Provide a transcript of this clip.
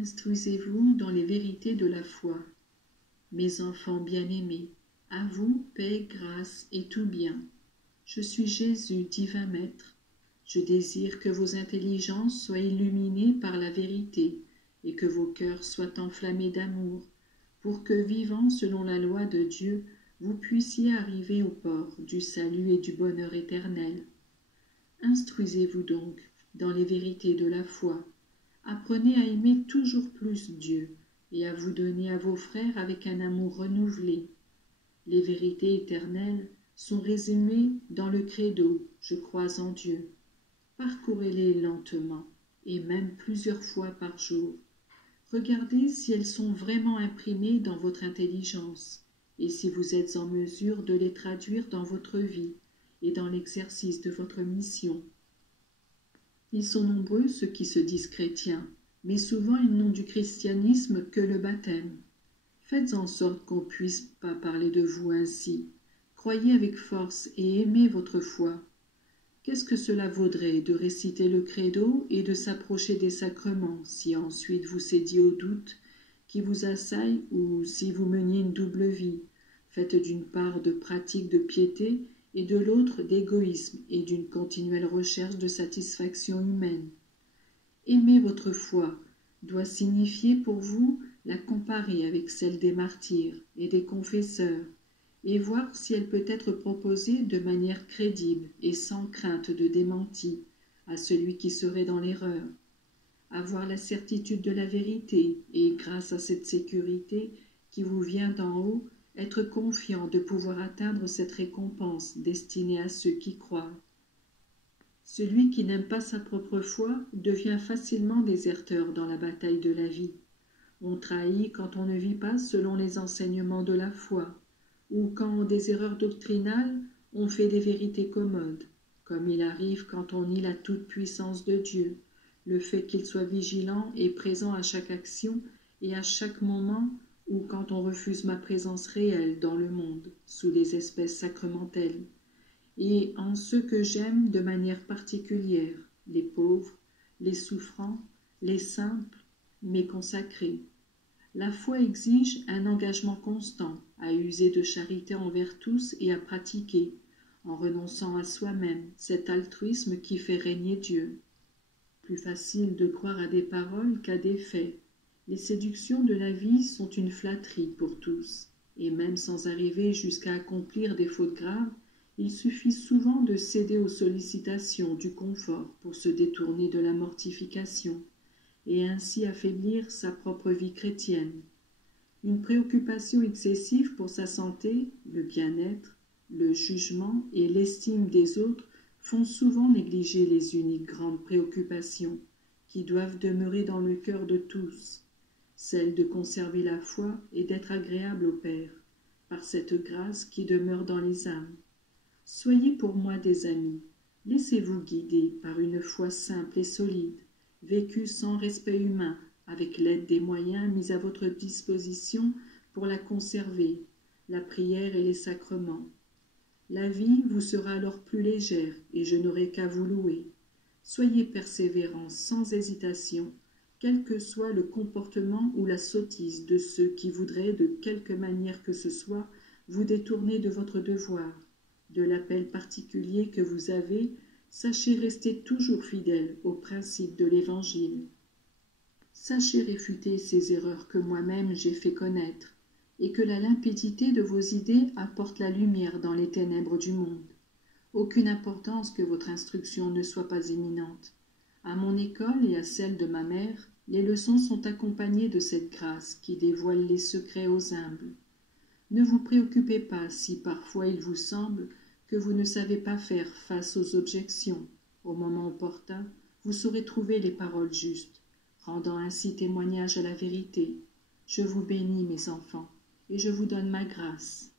Instruisez-vous dans les vérités de la foi. Mes enfants bien-aimés, à vous paix, grâce et tout bien. Je suis Jésus, divin Maître. Je désire que vos intelligences soient illuminées par la vérité et que vos cœurs soient enflammés d'amour, pour que, vivant selon la loi de Dieu, vous puissiez arriver au port du salut et du bonheur éternel. Instruisez-vous donc dans les vérités de la foi. Apprenez à aimer toujours plus Dieu et à vous donner à vos frères avec un amour renouvelé. Les vérités éternelles sont résumées dans le credo « Je crois en Dieu ». Parcourez-les lentement et même plusieurs fois par jour. Regardez si elles sont vraiment imprimées dans votre intelligence et si vous êtes en mesure de les traduire dans votre vie et dans l'exercice de votre mission. Ils sont nombreux ceux qui se disent chrétiens, mais souvent ils n'ont du christianisme que le baptême. Faites en sorte qu'on ne puisse pas parler de vous ainsi. Croyez avec force et aimez votre foi. Qu'est-ce que cela vaudrait de réciter le credo et de s'approcher des sacrements si ensuite vous cédiez au doute qui vous assaille ou si vous meniez une double vie, faite d'une part de pratique de piété et de l'autre d'égoïsme et d'une continuelle recherche de satisfaction humaine. Aimer votre foi doit signifier pour vous la comparer avec celle des martyrs et des confesseurs, et voir si elle peut être proposée de manière crédible et sans crainte de démenti à celui qui serait dans l'erreur. Avoir la certitude de la vérité et, grâce à cette sécurité qui vous vient d'en haut, être confiant de pouvoir atteindre cette récompense destinée à ceux qui croient. Celui qui n'aime pas sa propre foi devient facilement déserteur dans la bataille de la vie. On trahit quand on ne vit pas selon les enseignements de la foi, ou quand des erreurs doctrinales on fait des vérités commodes, comme il arrive quand on nie la toute-puissance de Dieu, le fait qu'il soit vigilant et présent à chaque action et à chaque moment, ou quand on refuse ma présence réelle dans le monde, sous les espèces sacramentelles, et en ceux que j'aime de manière particulière, les pauvres, les souffrants, les simples, mes consacrés. La foi exige un engagement constant à user de charité envers tous et à pratiquer, en renonçant à soi-même, cet altruisme qui fait régner Dieu. Plus facile de croire à des paroles qu'à des faits. Les séductions de la vie sont une flatterie pour tous, et même sans arriver jusqu'à accomplir des fautes graves, il suffit souvent de céder aux sollicitations du confort pour se détourner de la mortification, et ainsi affaiblir sa propre vie chrétienne. Une préoccupation excessive pour sa santé, le bien-être, le jugement et l'estime des autres font souvent négliger les uniques grandes préoccupations qui doivent demeurer dans le cœur de tous, celle de conserver la foi et d'être agréable au Père, par cette grâce qui demeure dans les âmes. Soyez pour moi des amis, laissez-vous guider par une foi simple et solide, vécue sans respect humain, avec l'aide des moyens mis à votre disposition pour la conserver, la prière et les sacrements. La vie vous sera alors plus légère et je n'aurai qu'à vous louer. Soyez persévérants sans hésitation, quel que soit le comportement ou la sottise de ceux qui voudraient de quelque manière que ce soit vous détourner de votre devoir, de l'appel particulier que vous avez. Sachez rester toujours fidèle aux principes de l'Évangile. Sachez réfuter ces erreurs que moi-même j'ai fait connaître, et que la limpidité de vos idées apporte la lumière dans les ténèbres du monde. Aucune importance que votre instruction ne soit pas éminente. À mon école et à celle de ma mère, les leçons sont accompagnées de cette grâce qui dévoile les secrets aux humbles. Ne vous préoccupez pas si parfois il vous semble que vous ne savez pas faire face aux objections. Au moment opportun, vous saurez trouver les paroles justes, rendant ainsi témoignage à la vérité. Je vous bénis, mes enfants, et je vous donne ma grâce.